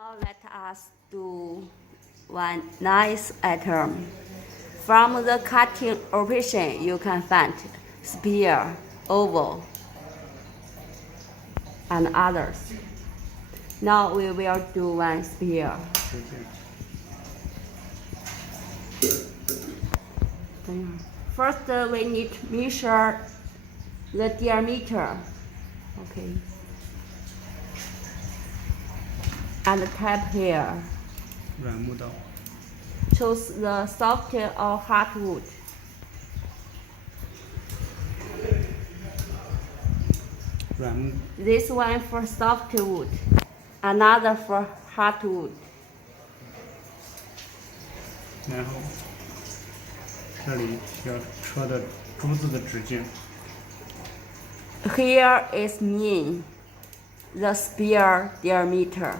Now let us do one nice item. From the cutting operation, you can find spear, oval, and others. Now we will do one spear. First, we need to measure the diameter. Okay. And tap here. 软木刀。 Choose the soft or hard wood. 软木。 This one for soft wood, another for hard wood. 然后这里需要车的珠子的直径。 Here is mean the spear diameter,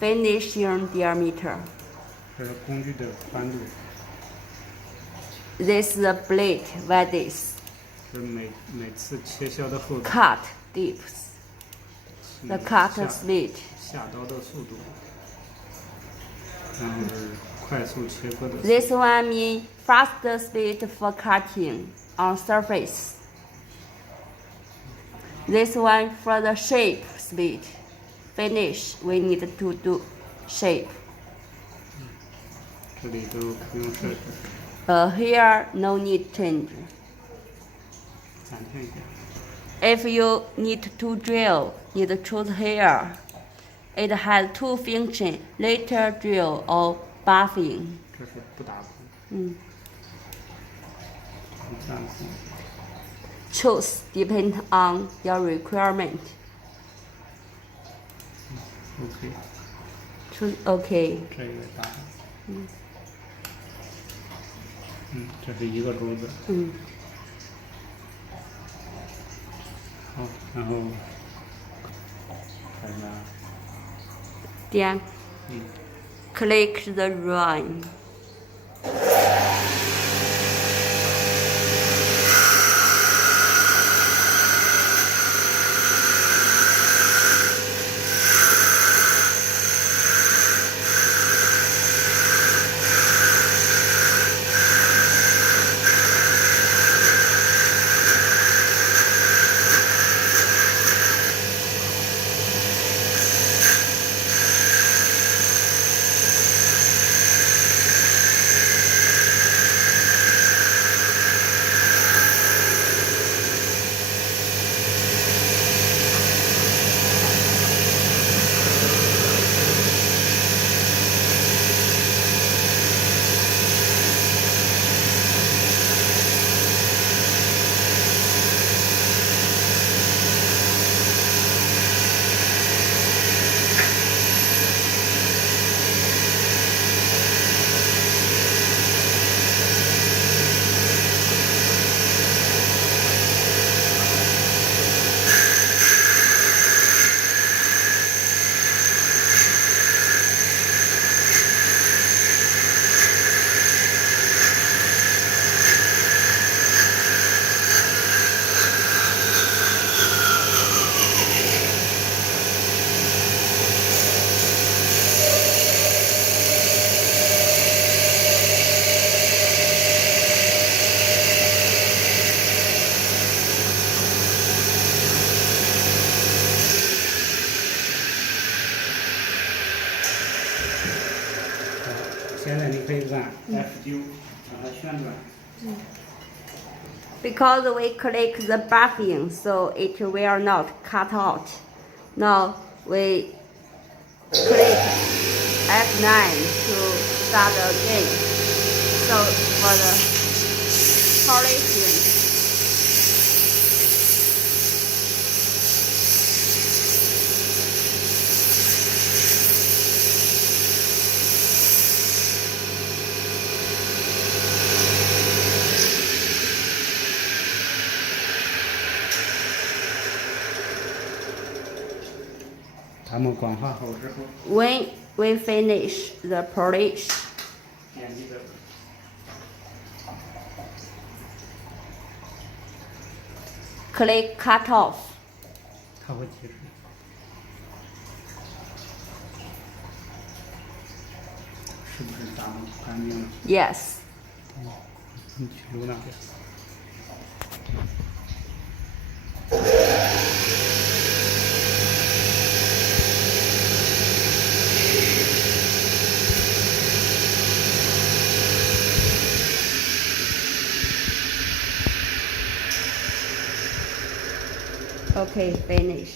finishing diameter. 这是工具的宽度。 This is the blade width. 是每次切削的厚度。 Cut dips. The cut speed. 下刀的速度。然后是快速切割的。 This one mean fast speed for cutting on surface. This one for the shape speed. Finish, we need to do shape. 这里都不用设置。Here no need change. 暂停一下。 If you need to drill, need to choose here. It has two functions, later drill or buffing. 这是不打孔。暂停。 Choose depend on your requirement. OK。 Choose OK. 这个打。这是一个珠子。好，然后看一下。Then click the run. F9让它旋转。Because we click the buffing, so it will not cut out. Now we click F9 to start again. So for the polishing. When we finish the polish, click cut off. 是不是打干净了？ Yes. 你去揉那边。Okay, finish.